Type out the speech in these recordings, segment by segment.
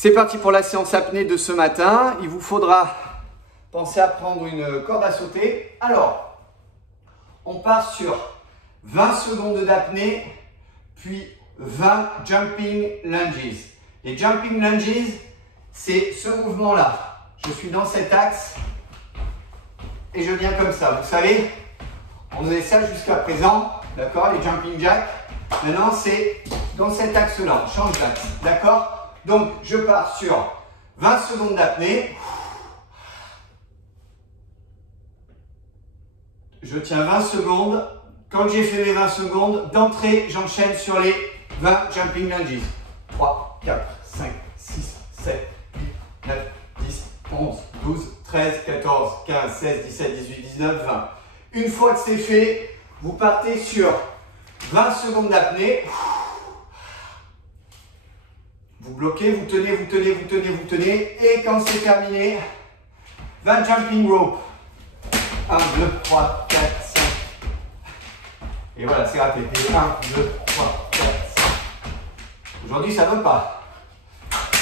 C'est parti pour la séance apnée de ce matin. Il vous faudra penser à prendre une corde à sauter. Alors, on part sur 20 secondes d'apnée, puis 20 jumping lunges. Les jumping lunges, c'est ce mouvement-là. Je suis dans cet axe et je viens comme ça. Vous savez, on faisait ça jusqu'à présent, d'accord, les jumping jacks. Maintenant, c'est dans cet axe-là. On change d'axe, d'accord? Donc, je pars sur 20 secondes d'apnée. Je tiens 20 secondes. Quand j'ai fait mes 20 secondes, d'entrée, j'enchaîne sur les 20 jumping lunges. 3, 4, 5, 6, 7, 8, 9, 10, 11, 12, 13, 14, 15, 16, 17, 18, 19, 20. Une fois que c'est fait, vous partez sur 20 secondes d'apnée. Vous bloquez, vous tenez, vous tenez, vous tenez, vous tenez. Et quand c'est terminé, 20 jumping rope. 1, 2, 3, 4, 5. Et voilà, c'est raté. 1, 2, 3, 4, 5. Aujourd'hui, ça ne veut pas.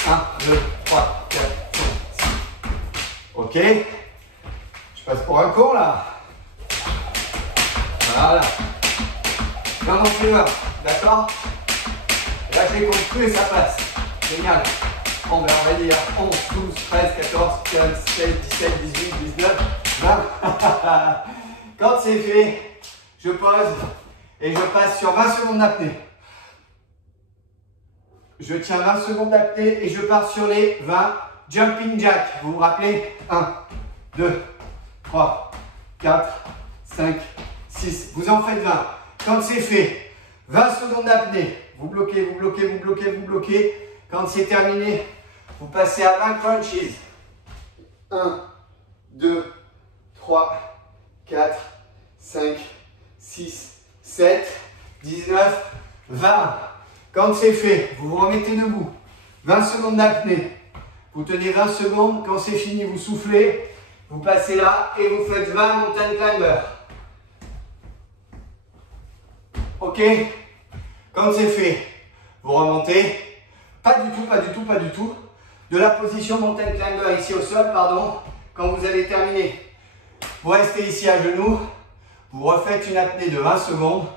1, 2, 3, 4, 5, 6. Ok. Je passe pour un con là. Voilà. J'en fais 20. D'accord? Là, je les compte plus et ça passe. Génial. Bon, ben, on va dire 11, 12, 13, 14, 15, 16, 17, 18, 19, 20. Quand c'est fait, je pose et je passe sur 20 secondes d'apnée. Je tiens 20 secondes d'apnée et je pars sur les 20 jumping jacks. Vous vous rappelez? 1, 2, 3, 4, 5, 6. Vous en faites 20. Quand c'est fait, 20 secondes d'apnée. Vous bloquez, vous bloquez, vous bloquez, vous bloquez. Quand c'est terminé, vous passez à 20 crunches. 1, 2, 3, 4, 5, 6, 7, 19, 20. Quand c'est fait, vous vous remettez debout. 20 secondes d'apnée. Vous tenez 20 secondes. Quand c'est fini, vous soufflez. Vous passez là et vous faites 20 mountain climber. Ok? Quand c'est fait, vous remontez. Pas du tout, pas du tout, pas du tout. De la position mountain climber ici au sol, pardon. Quand vous avez terminé, vous restez ici à genoux. Vous refaites une apnée de 20 secondes.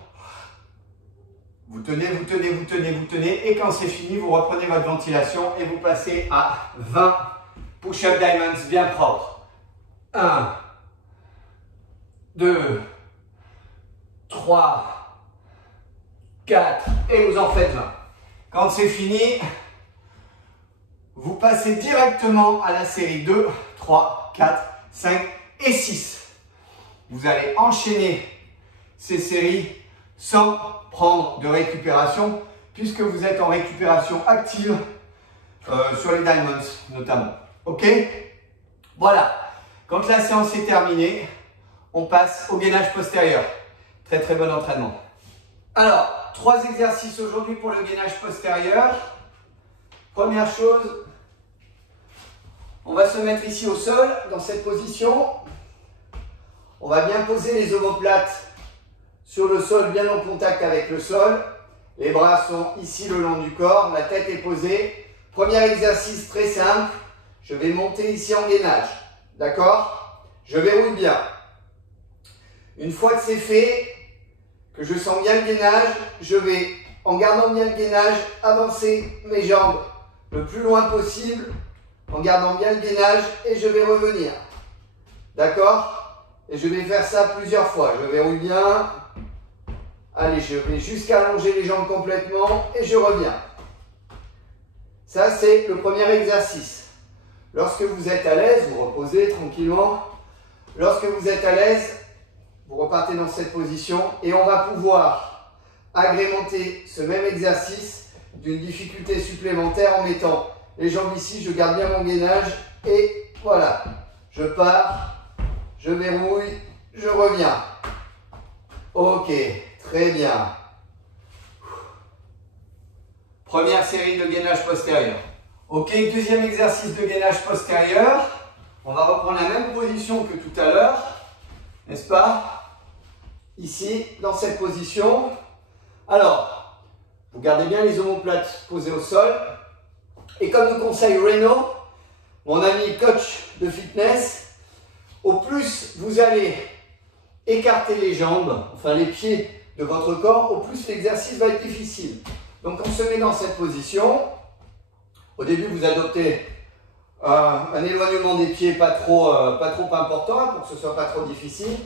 Vous tenez, vous tenez, vous tenez, vous tenez. Et quand c'est fini, vous reprenez votre ventilation et vous passez à 20 push-up diamonds bien propres. 1, 2, 3, 4. Et vous en faites 20. Quand c'est fini, vous passez directement à la série 2, 3, 4, 5 et 6. Vous allez enchaîner ces séries sans prendre de récupération, puisque vous êtes en récupération active sur les diamonds notamment. Ok? Voilà. Quand la séance est terminée, on passe au gainage postérieur. Très très bon entraînement. Alors, 3 exercices aujourd'hui pour le gainage postérieur. Première chose, on va se mettre ici au sol, dans cette position. On va bien poser les omoplates sur le sol, bien en contact avec le sol. Les bras sont ici le long du corps, la tête est posée. Premier exercice très simple, je vais monter ici en gainage. D'accord? Je verrouille bien. Une fois que c'est fait, que je sens bien le gainage, je vais, en gardant bien le gainage, avancer mes jambes le plus loin possible, en gardant bien le gainage, et je vais revenir. D'accord? Et je vais faire ça plusieurs fois. Je verrouille bien. Allez, je vais jusqu'à allonger les jambes complètement, et je reviens. Ça, c'est le premier exercice. Lorsque vous êtes à l'aise, vous reposez tranquillement. Lorsque vous êtes à l'aise, vous repartez dans cette position et on va pouvoir agrémenter ce même exercice d'une difficulté supplémentaire en mettant les jambes ici, je garde bien mon gainage et voilà. Je pars, je verrouille, je reviens. Ok, très bien. Première série de gainage postérieur. Ok, deuxième exercice de gainage postérieur. On va reprendre la même position que tout à l'heure, n'est-ce pas? Ici, dans cette position. Alors, vous gardez bien les omoplates posées au sol. Et comme nous conseille Reno, mon ami coach de fitness, au plus vous allez écarter les jambes, enfin les pieds de votre corps, au plus l'exercice va être difficile. Donc on se met dans cette position. Au début, vous adoptez un éloignement des pieds pas trop important pour que ce ne soit pas trop difficile.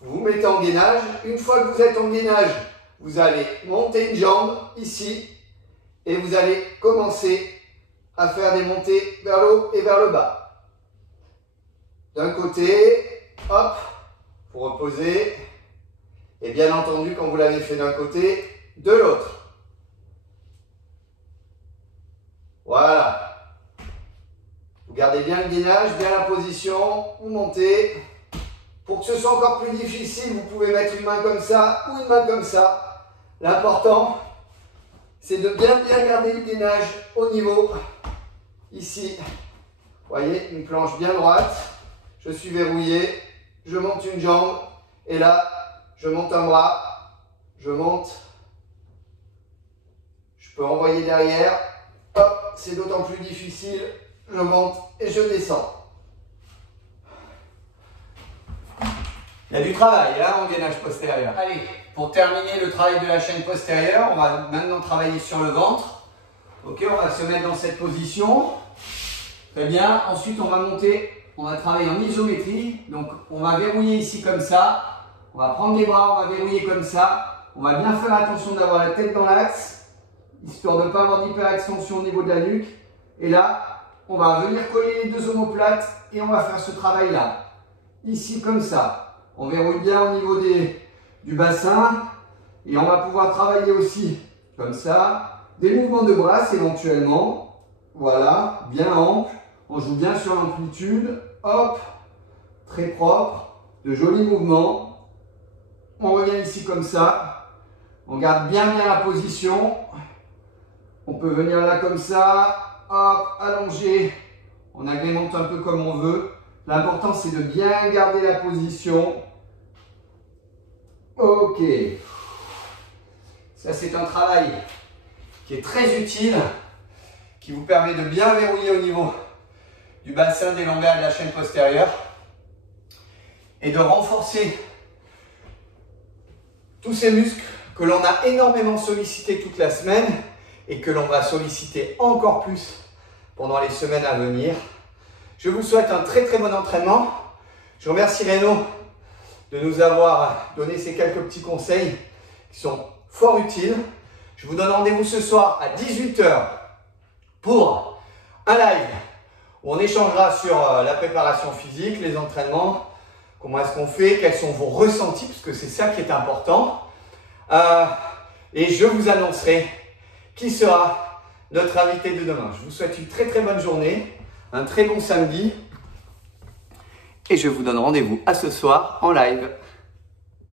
Vous vous mettez en gainage. Une fois que vous êtes en gainage, vous allez monter une jambe ici et vous allez commencer à faire des montées vers le haut et vers le bas. D'un côté, hop, vous reposez. Et bien entendu, quand vous l'avez fait d'un côté, de l'autre. Voilà. Vous gardez bien le gainage, bien la position, vous montez. Pour que ce soit encore plus difficile, vous pouvez mettre une main comme ça ou une main comme ça. L'important, c'est de bien garder le gainage au niveau, ici. Vous voyez, une planche bien droite. Je suis verrouillé, je monte une jambe et là, je monte un bras, je monte. Je peux envoyer derrière. Hop, c'est d'autant plus difficile. Je monte et je descends. Il y a du travail là en gainage postérieur. Allez, pour terminer le travail de la chaîne postérieure, on va maintenant travailler sur le ventre. Ok, on va se mettre dans cette position. Très bien. Ensuite, on va monter. On va travailler en isométrie. Donc, on va verrouiller ici comme ça. On va prendre les bras, on va verrouiller comme ça. On va bien faire attention d'avoir la tête dans l'axe, histoire de ne pas avoir d'hyperextension au niveau de la nuque. Et là, on va venir coller les deux omoplates et on va faire ce travail-là. Ici, comme ça. On verrouille bien au niveau du bassin. Et on va pouvoir travailler aussi, comme ça, des mouvements de bras éventuellement. Voilà, bien ample. On joue bien sur l'amplitude. Hop, très propre. De jolis mouvements. On revient ici comme ça. On garde bien la position. On peut venir là comme ça. Hop, allongé. On agrémente un peu comme on veut. L'important, c'est de bien garder la position. Ok. Ça, c'est un travail qui est très utile, qui vous permet de bien verrouiller au niveau du bassin, des lombaires et de la chaîne postérieure et de renforcer tous ces muscles que l'on a énormément sollicités toute la semaine et que l'on va solliciter encore plus pendant les semaines à venir. Je vous souhaite un très bon entraînement. Je remercie Reno de nous avoir donné ces quelques petits conseils qui sont fort utiles. Je vous donne rendez-vous ce soir à 18 h pour un live où on échangera sur la préparation physique, les entraînements, comment est-ce qu'on fait, quels sont vos ressentis, parce que c'est ça qui est important. Et je vous annoncerai qui sera notre invité de demain. Je vous souhaite une très bonne journée, un très bon samedi. Et je vous donne rendez-vous à ce soir en live.